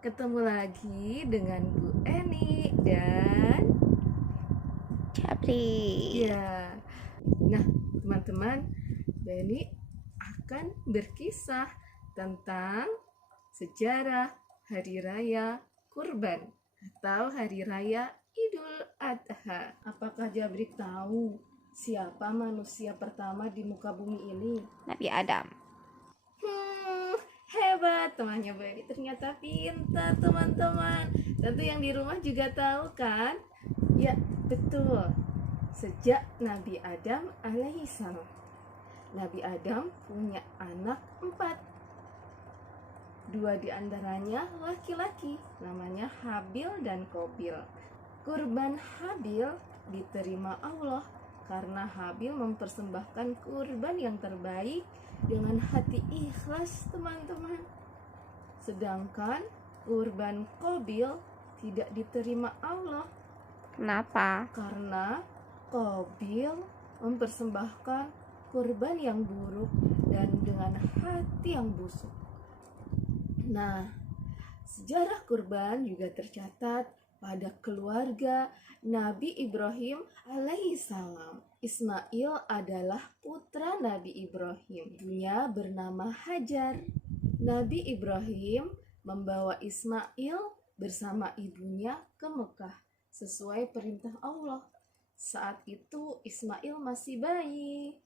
Ketemu lagi dengan Bu Eni dan Capri. ya. Nah, teman-teman, Bu Eni akan berkisah tentang sejarah Hari Raya Kurban atau Hari Raya Idul Adha. Apakah Jabri tahu siapa manusia pertama di muka bumi ini? Nabi Adam. Hebat, temannya Bu Eni ternyata pintar, teman-teman. Tentu yang di rumah juga tahu kan? Ya, betul. Sejak Nabi Adam alaihissalam, Nabi Adam punya anak 4. 2 diantaranya laki-laki, namanya Habil dan Qabil. Kurban Habil diterima Allah karena Habil mempersembahkan kurban yang terbaik dengan hati ikhlas, teman-teman. Sedangkan kurban Qabil tidak diterima Allah. Kenapa? Karena Qabil mempersembahkan kurban yang buruk dan dengan hati yang busuk. Nah, sejarah kurban juga tercatat pada keluarga Nabi Ibrahim alaihissalam. Ismail adalah putra Nabi Ibrahim. Ibunya bernama Hajar. Nabi Ibrahim membawa Ismail bersama ibunya ke Mekah sesuai perintah Allah. Saat itu Ismail masih bayi.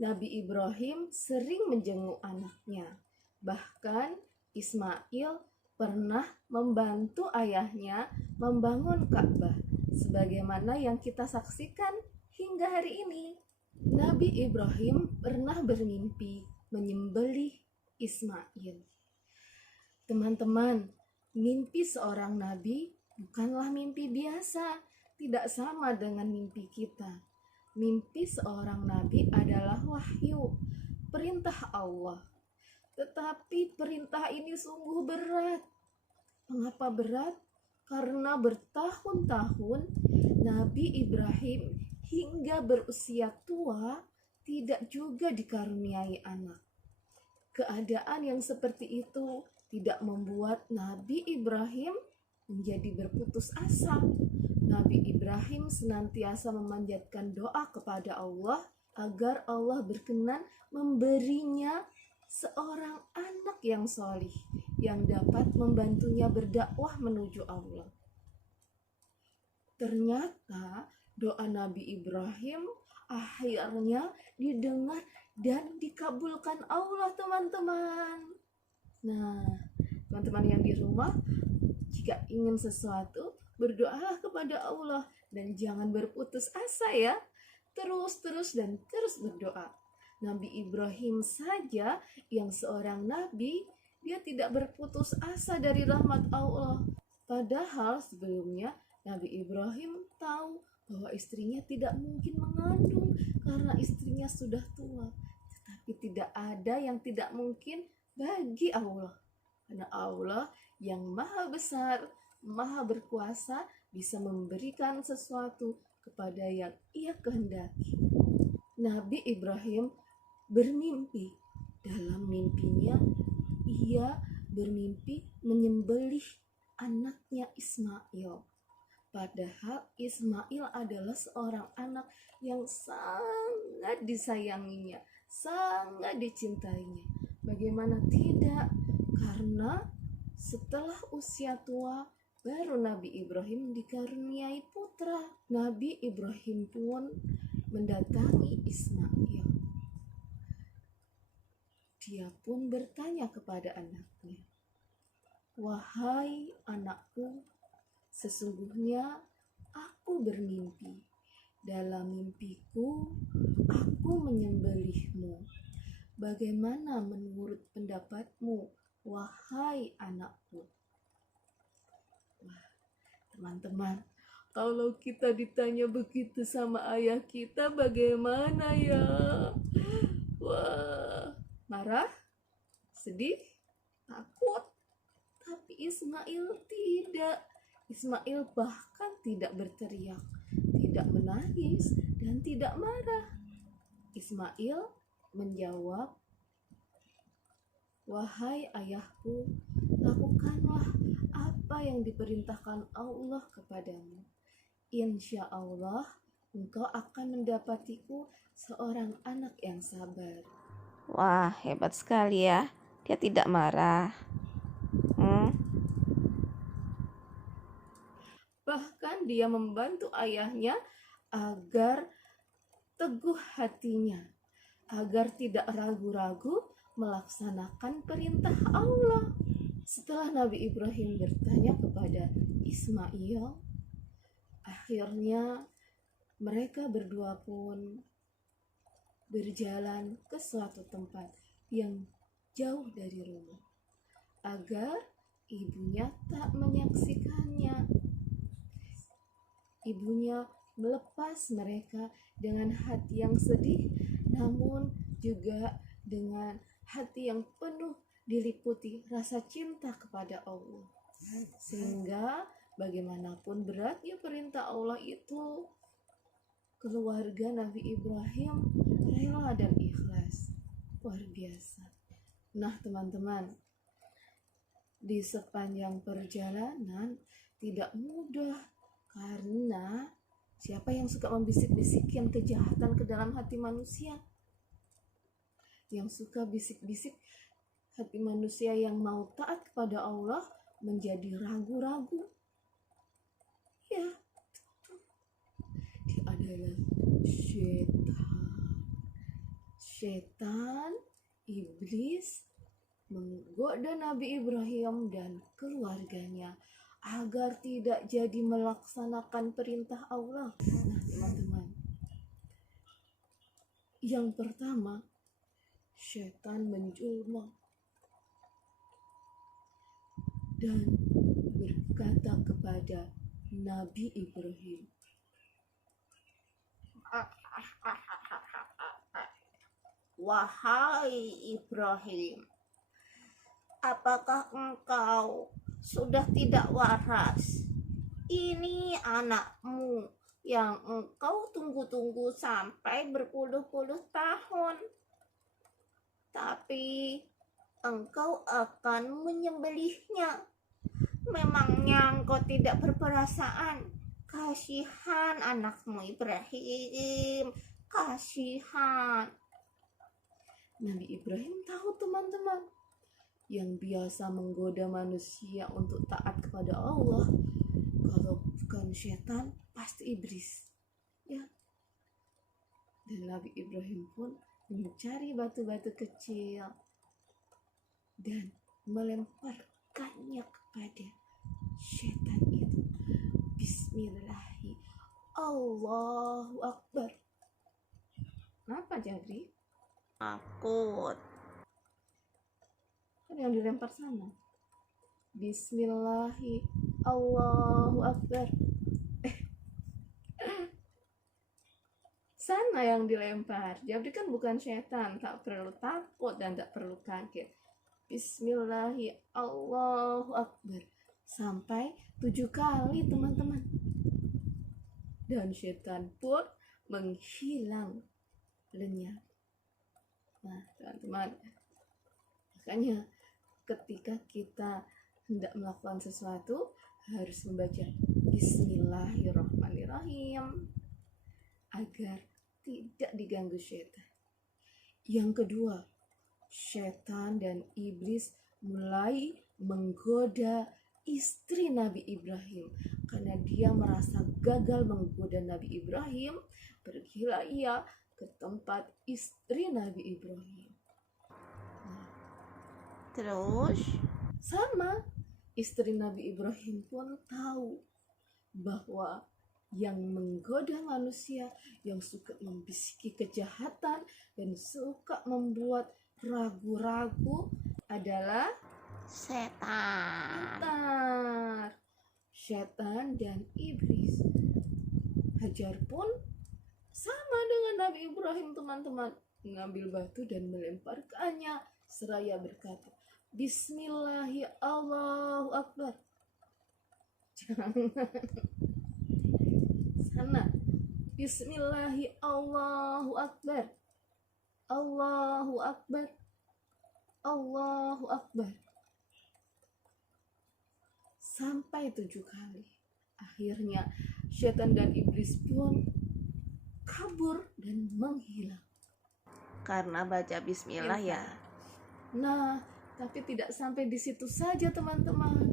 Nabi Ibrahim sering menjenguk anaknya. Bahkan Ismail pernah membantu ayahnya membangun Ka'bah sebagaimana yang kita saksikan hingga hari ini. Nabi Ibrahim pernah bermimpi menyembelih Ismail. Teman-teman, mimpi seorang nabi bukanlah mimpi biasa, tidak sama dengan mimpi kita. Mimpi seorang nabi adalah wahyu, perintah Allah. Tetapi perintah ini sungguh berat. Mengapa berat? Karena bertahun-tahun Nabi Ibrahim hingga berusia tua tidak juga dikaruniai anak. Keadaan yang seperti itu tidak membuat Nabi Ibrahim menjadi berputus asa. Nabi Ibrahim senantiasa memanjatkan doa kepada Allah agar Allah berkenan memberinya seorang anak yang solih yang dapat membantunya berdakwah menuju Allah. Ternyata doa Nabi Ibrahim akhirnya didengar dan dikabulkan Allah, teman-teman. Nah, teman-teman yang di rumah, jika ingin sesuatu, berdoalah kepada Allah dan jangan berputus asa ya. Terus berdoa. Nabi Ibrahim saja yang seorang nabi, dia tidak berputus asa dari rahmat Allah. Padahal sebelumnya Nabi Ibrahim tahu bahwa istrinya tidak mungkin mengandung karena istrinya sudah tua. Tetapi tidak ada yang tidak mungkin bagi Allah. Karena Allah yang maha besar, maha berkuasa, bisa memberikan sesuatu kepada yang ia kehendaki. Nabi Ibrahim bermimpi. Dalam mimpinya, ia bermimpi menyembelih anaknya Ismail. Padahal Ismail adalah seorang anak yang sangat disayanginya, sangat dicintainya. Bagaimana tidak? Karena setelah usia tua, baru Nabi Ibrahim dikaruniai putra. Nabi Ibrahim pun mendatangi Ismail. Dia pun bertanya kepada anaknya, "Wahai anakku, sesungguhnya aku bermimpi. Dalam mimpiku, aku menyembelihmu. Bagaimana menurut pendapatmu, wahai anakku?" Wah, teman-teman, kalau kita ditanya begitu sama ayah kita, bagaimana ya? Wah, marah, sedih, takut. Tapi Ismail tidak. Ismail bahkan tidak berteriak, tidak menangis, dan tidak marah. Ismail menjawab, "Wahai ayahku, lakukanlah apa yang diperintahkan Allah kepadamu. Insya Allah engkau akan mendapatiku seorang anak yang sabar. Wah, hebat sekali ya. Dia tidak marah. Bahkan dia membantu ayahnya agar teguh hatinya, agar tidak ragu-ragu melaksanakan perintah Allah. Setelah Nabi Ibrahim bertanya kepada Ismail, akhirnya mereka berdua pun berjalan ke suatu tempat yang jauh dari rumah agar ibunya tak menyaksikannya. Ibunya melepas mereka dengan hati yang sedih, namun juga dengan hati yang penuh diliputi rasa cinta kepada Allah. Sehingga bagaimanapun beratnya perintah Allah itu, keluarga Nabi Ibrahim rela dan ikhlas. Luar biasa. Nah teman-teman, di sepanjang perjalanan tidak mudah, karena siapa yang suka membisik-bisikin kejahatan ke dalam hati manusia? Yang suka bisik-bisik hati manusia yang mau taat kepada Allah menjadi ragu-ragu. Ya, dia adalah Setan, iblis menggoda Nabi Ibrahim dan keluarganya agar tidak jadi melaksanakan perintah Allah. Nah teman-teman, yang pertama, setan menjelma dan berkata kepada Nabi Ibrahim, "Wahai Ibrahim, apakah engkau sudah tidak waras? Ini anakmu yang engkau tunggu-tunggu sampai berpuluh-puluh tahun. Tapi engkau akan menyembelihnya. Memangnya engkau tidak berperasaan? Kasihan anakmu Ibrahim, kasihan." Nabi Ibrahim tahu teman-teman, yang biasa menggoda manusia untuk taat kepada Allah, kalau bukan setan pasti iblis, ya. Dan Nabi Ibrahim pun mencari batu-batu kecil dan melemparkannya kepada setan itu. Bismillahi Allahu Akbar. Kenapa Jabri? Takut. Kan yang dilempar sana. Bismillahi Allahu Akbar. Sana yang dilempar. Jadi kan bukan setan, tak perlu takut dan tak perlu kaget. Bismillahi Allahu Akbar. Sampai 7 kali teman-teman. Dan setan pun menghilang lenyap. Nah teman-teman, makanya ketika kita hendak melakukan sesuatu harus membaca Bismillahirrahmanirrahim agar tidak diganggu setan. Yang kedua, setan dan iblis mulai menggoda istri Nabi Ibrahim. Karena dia merasa gagal menggoda Nabi Ibrahim, pergilah ia ke tempat istri Nabi Ibrahim. Terus Sama, istri Nabi Ibrahim pun tahu bahwa yang menggoda manusia, yang suka membisiki kejahatan dan suka membuat ragu-ragu adalah setan. Setan dan iblis. Hajar pun sama dengan Nabi Ibrahim teman-teman, mengambil batu dan melemparkannya seraya berkata, Bismillahi Allahu Akbar. Jangan sana. Bismillahi Allahu Akbar. Allahu Akbar. Allahu Akbar. sampai 7 kali. Akhirnya setan dan iblis pun kabur dan menghilang. Karena baca bismillah ya. Nah, tapi tidak sampai di situ saja teman-teman.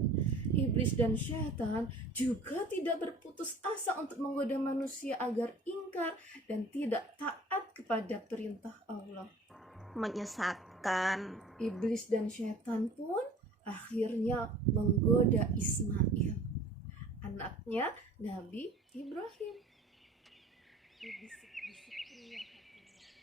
Iblis dan syaitan juga tidak berputus asa untuk menggoda manusia agar ingkar dan tidak taat kepada perintah Allah. Menyesatkan. Iblis dan syaitan pun akhirnya menggoda Ismail, anaknya Nabi Ibrahim. Dibisik-bisikinnya hatinya.